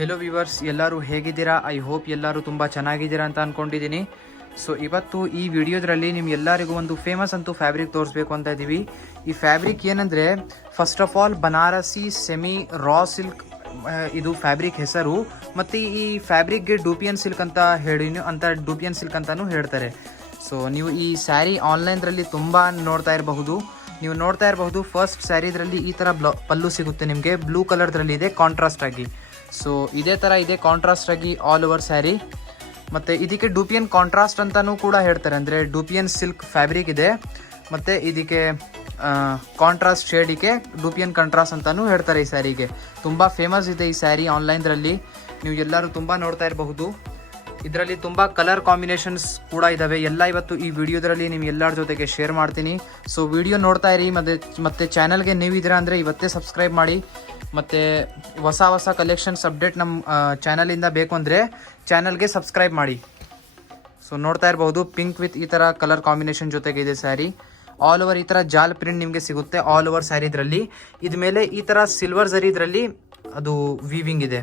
Hello viewers, ಎಲ್ಲರೂ ಹೇಗಿದ್ದೀರಾ? I hope ಎಲ್ಲರೂ ತುಂಬ ಚೆನ್ನಾಗಿದ್ದೀರಾ ಅಂತ ಅಂದ್ಕೊಂಡಿದ್ದೀನಿ. ಸೊ ಇವತ್ತು ಈ ವಿಡಿಯೋದ್ರಲ್ಲಿ ನಿಮ್ಗೆಲ್ಲರಿಗೂ ಒಂದು ಫೇಮಸ್ ಅಂತೂ ಫ್ಯಾಬ್ರಿಕ್ ತೋರಿಸ್ಬೇಕು ಅಂತ ಇದ್ದೀವಿ. ಈ ಫ್ಯಾಬ್ರಿಕ್ ಏನಂದರೆ, first of all Banarasi semi raw silk ಇದು ಫ್ಯಾಬ್ರಿಕ್ ಹೆಸರು. ಮತ್ತು ಈ ಫ್ಯಾಬ್ರಿಕ್ಗೆ ಡೂಪಿಯನ್ ಸಿಲ್ಕ್ ಅಂತ ಡೂಪಿಯನ್ ಸಿಲ್ಕ್ ಅಂತಲೂ ಹೇಳ್ತಾರೆ. ಸೊ ನೀವು ಈ ಸ್ಯಾರಿ ಆನ್ಲೈನ್ದ್ರಲ್ಲಿ ತುಂಬ ನೋಡ್ತಾ ಇರಬಹುದು. ಫಸ್ಟ್ ಸ್ಯಾರಿದ್ರಲ್ಲಿ ಈ ಥರ ಪಲ್ಲು ಸಿಗುತ್ತೆ ನಿಮಗೆ, ಬ್ಲೂ ಕಲರ್ದ್ರಲ್ಲಿ ಇದೆ ಕಾಂಟ್ರಾಸ್ಟ್ ಆಗಿ. ಸೊ ಇದೇ ಥರ ಇದೆ ಕಾಂಟ್ರಾಸ್ಟ್ ಆಗಿ ಆಲ್ ಓವರ್ ಸ್ಯಾರಿ. ಮತ್ತು ಇದಕ್ಕೆ ಡೂಪಿಯನ್ ಕಾಂಟ್ರಾಸ್ಟ್ ಅಂತಲೂ ಕೂಡ ಹೇಳ್ತಾರೆ, ಅಂದರೆ ಡೂಪಿಯನ್ ಸಿಲ್ಕ್ ಫ್ಯಾಬ್ರಿಕ್ ಇದೆ. ಮತ್ತು ಇದಕ್ಕೆ ಕಾಂಟ್ರಾಸ್ಟ್ ಶೇಡಿಗೆ ಡೂಪಿಯನ್ ಕಾಂಟ್ರಾಸ್ಟ್ ಅಂತಲೂ ಹೇಳ್ತಾರೆ. ಈ ಸ್ಯಾರಿಗೆ ತುಂಬ ಫೇಮಸ್ ಇದೆ ಈ ಸ್ಯಾರಿ ಆನ್ಲೈನ್ದ್ರಲ್ಲಿ, ನೀವು ಎಲ್ಲರೂ ತುಂಬ ನೋಡ್ತಾ ಇರಬಹುದು. ಇದರಲ್ಲಿ ತುಂಬ ಕಲರ್ ಕಾಂಬಿನೇಷನ್ಸ್ ಕೂಡ ಇದ್ದಾವೆ. ಎಲ್ಲ ಇವತ್ತು ಈ ವಿಡಿಯೋದ್ರಲ್ಲಿ ನೀವು ಎಲ್ಲರ ಜೊತೆಗೆ ಶೇರ್ ಮಾಡ್ತೀನಿ. ಸೊ ವಿಡಿಯೋ ನೋಡ್ತಾ ಇರಿ. ಮತ್ತು ಚಾನಲ್ಗೆ ನೀವಿದ್ದೀರಾ ಅಂದರೆ ಇವತ್ತೇ ಸಬ್ಸ್ಕ್ರೈಬ್ ಮಾಡಿ. ಮತ್ತು ಹೊಸ ಕಲೆಕ್ಷನ್ಸ್ ಅಪ್ಡೇಟ್ ನಮ್ಮ ಚಾನಲಿಂದ ಬೇಕು ಅಂದರೆ ಚಾನಲ್ಗೆ ಸಬ್ಸ್ಕ್ರೈಬ್ ಮಾಡಿ. ಸೊ ನೋಡ್ತಾ ಇರಬಹುದು, ಪಿಂಕ್ ವಿತ್ ಈ ಥರ ಕಲರ್ ಕಾಂಬಿನೇಷನ್ ಜೊತೆಗೆ ಇದೆ ಸ್ಯಾರಿ. ಆಲ್ ಓವರ್ ಈ ಥರ ಜಾಲ್ ಪ್ರಿಂಟ್ ನಿಮಗೆ ಸಿಗುತ್ತೆ ಆಲ್ ಓವರ್ ಸ್ಯಾರಿ. ಇದರಲ್ಲಿ ಇದ ಮೇಲೆ ಈ ಥರ ಸಿಲ್ವರ್ ಝರಿ ಇದರಲ್ಲಿ ಅದು ವೀವಿಂಗ್ ಇದೆ.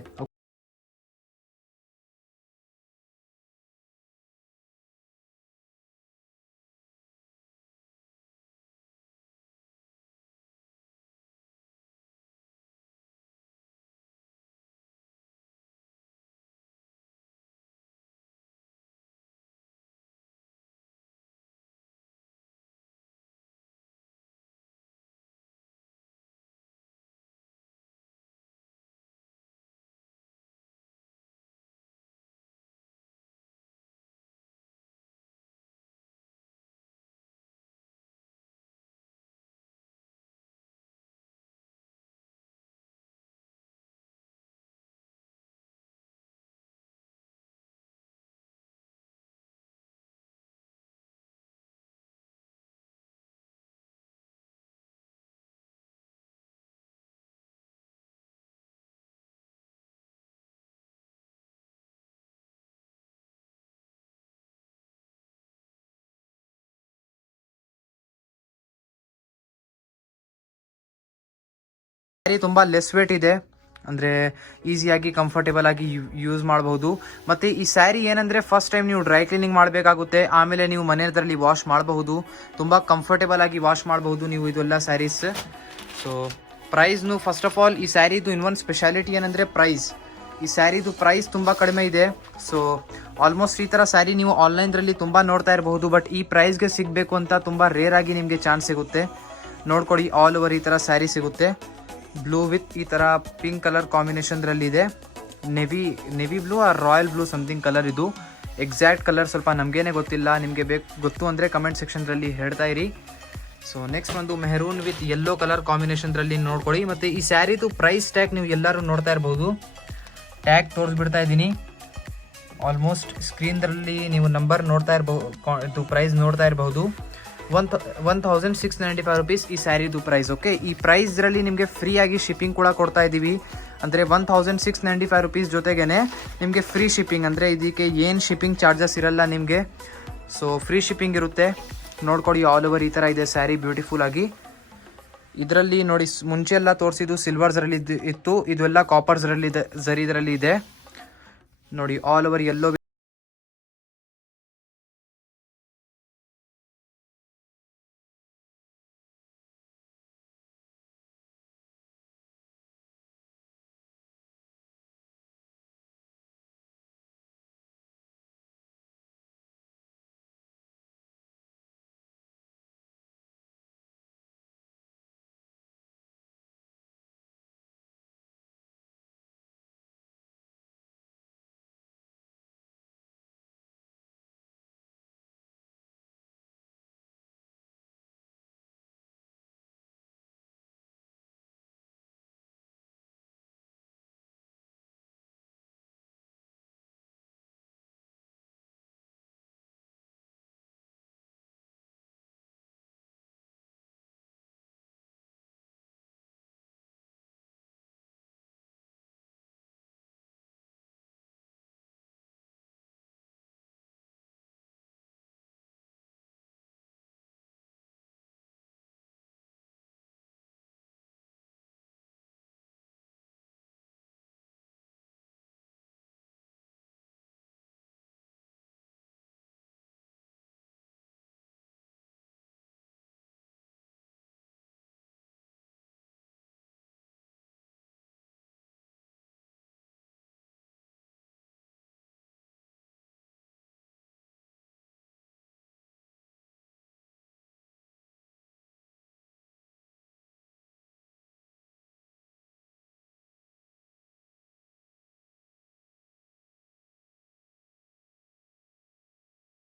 ಸ್ಯಾರಿ ತುಂಬ ಲೆಸ್ ವೇಟ್ ಇದೆ, ಅಂದರೆ ಈಸಿಯಾಗಿ ಕಂಫರ್ಟೇಬಲ್ ಆಗಿ ಯೂಸ್ ಮಾಡಬಹುದು. ಮತ್ತು ಈ ಸ್ಯಾರಿ ಏನಂದರೆ ಫಸ್ಟ್ ಟೈಮ್ ನೀವು ಡ್ರೈ ಕ್ಲೀನಿಂಗ್ ಮಾಡಬೇಕಾಗುತ್ತೆ, ಆಮೇಲೆ ನೀವು ಮನೆಯದ್ರಲ್ಲಿ ವಾಶ್ ಮಾಡಬಹುದು. ತುಂಬ ಕಂಫರ್ಟೇಬಲ್ ಆಗಿ ವಾಶ್ ಮಾಡಬಹುದು ನೀವು ಇದೆಲ್ಲ ಸ್ಯಾರೀಸ್. ಸೊ ಪ್ರೈಸ್ನು ಫಸ್ಟ್ ಆಫ್ ಆಲ್ ಈ ಸ್ಯಾರಿದು ಇನ್ನೊಂದು ಸ್ಪೆಷಾಲಿಟಿ ಏನಂದರೆ ಈ ಸ್ಯಾರಿದು ಪ್ರೈಸ್ ತುಂಬ ಕಡಿಮೆ ಇದೆ. ಸೊ ಆಲ್ಮೋಸ್ಟ್ ಈ ಥರ ಸ್ಯಾರಿ ನೀವು ಆನ್ಲೈನ್ದ್ರಲ್ಲಿ ತುಂಬ ನೋಡ್ತಾ ಇರಬಹುದು, ಬಟ್ ಈ ಪ್ರೈಸ್ಗೆ ಸಿಗಬೇಕು ಅಂತ ತುಂಬ ರೇರ್ ಆಗಿ ನಿಮಗೆ ಚಾನ್ಸ್ ಸಿಗುತ್ತೆ. ನೋಡ್ಕೊಡಿ, ಆಲ್ ಓವರ್ ಈ ಥರ ಸ್ಯಾರಿ ಸಿಗುತ್ತೆ. ಬ್ಲೂ ವಿತ್ ಈ ಥರ ಪಿಂಕ್ ಕಲರ್ ಕಾಂಬಿನೇಷನ್ದ್ರಲ್ಲಿ ಇದೆ. Navy blue R royal blue something colour. ಇದು ಎಕ್ಸಾಕ್ಟ್ ಕಲರ್ ಸ್ವಲ್ಪ ನಮಗೇನೆ ಗೊತ್ತಿಲ್ಲ, ನಿಮಗೆ ಗೊತ್ತು ಅಂದರೆ ಕಮೆಂಟ್ ಸೆಕ್ಷನ್ದಲ್ಲಿ ಹೇಳ್ತಾ ಇರಿ. ಸೊ ನೆಕ್ಸ್ಟ್ ಒಂದು ಮೆಹರೂನ್ ವಿತ್ ಯೆಲ್ಲೋ ಕಲರ್ ಕಾಂಬಿನೇಷನ್ದ್ರಲ್ಲಿ ನೋಡ್ಕೊಳ್ಳಿ. ಮತ್ತು ಈ ಸ್ಯಾರಿದು ಪ್ರೈಸ್ ಟ್ಯಾಗ್ ನೀವು ಎಲ್ಲರೂ ನೋಡ್ತಾ ಇರ್ಬೋದು. ಟ್ಯಾಗ್ ತೋರಿಸ್ಬಿಡ್ತಾ ಇದ್ದೀನಿ. ಆಲ್ಮೋಸ್ಟ್ ಸ್ಕ್ರೀನ್ದಲ್ಲಿ ನೀವು ನಂಬರ್ ನೋಡ್ತಾ ಇರ್ಬೋದು, ಪ್ರೈಸ್ ನೋಡ್ತಾ ಇರಬಹುದು. 1695 ರುಪೀಸ್ ಈ ಸ್ಯಾರಿದು ಪ್ರೈಸ್. ಓಕೆ, ಈ ಪ್ರೈಸ್ರಲ್ಲಿ ನಿಮಗೆ ಫ್ರೀ ಆಗಿ ಶಿಪ್ಪಿಂಗ್ ಕೂಡ ಕೊಡ್ತಾ ಇದ್ದೀವಿ. ಅಂದರೆ 1695 ರುಪೀಸ್ ಜೊತೆಗೇ ನಿಮಗೆ ಫ್ರೀ ಶಿಪ್ಪಿಂಗ್, ಅಂದರೆ ಇದಕ್ಕೆ ಏನು ಶಿಪ್ಪಿಂಗ್ ಚಾರ್ಜಸ್ ಇರಲ್ಲ ನಿಮಗೆ. ಸೊ ಫ್ರೀ ಶಿಪ್ಪಿಂಗ್ ಇರುತ್ತೆ. ನೋಡ್ಕೊಡಿ, ಆಲ್ ಓವರ್ ಈ ಥರ ಇದೆ ಸ್ಯಾರಿ ಬ್ಯೂಟಿಫುಲ್ ಆಗಿ. ಇದರಲ್ಲಿ ನೋಡಿ, ಮುಂಚೆ ಎಲ್ಲ ತೋರಿಸಿದ್ದು ಸಿಲ್ವರ್ ಝರಲ್ಲಿ ಇತ್ತು, ಇದೆಲ್ಲ ಕಾಪರ್ ಝರಿದ್ರಲ್ಲಿ ಇದೆ. ನೋಡಿ, ಆಲ್ ಓವರ್ ಯೆಲ್ಲೋ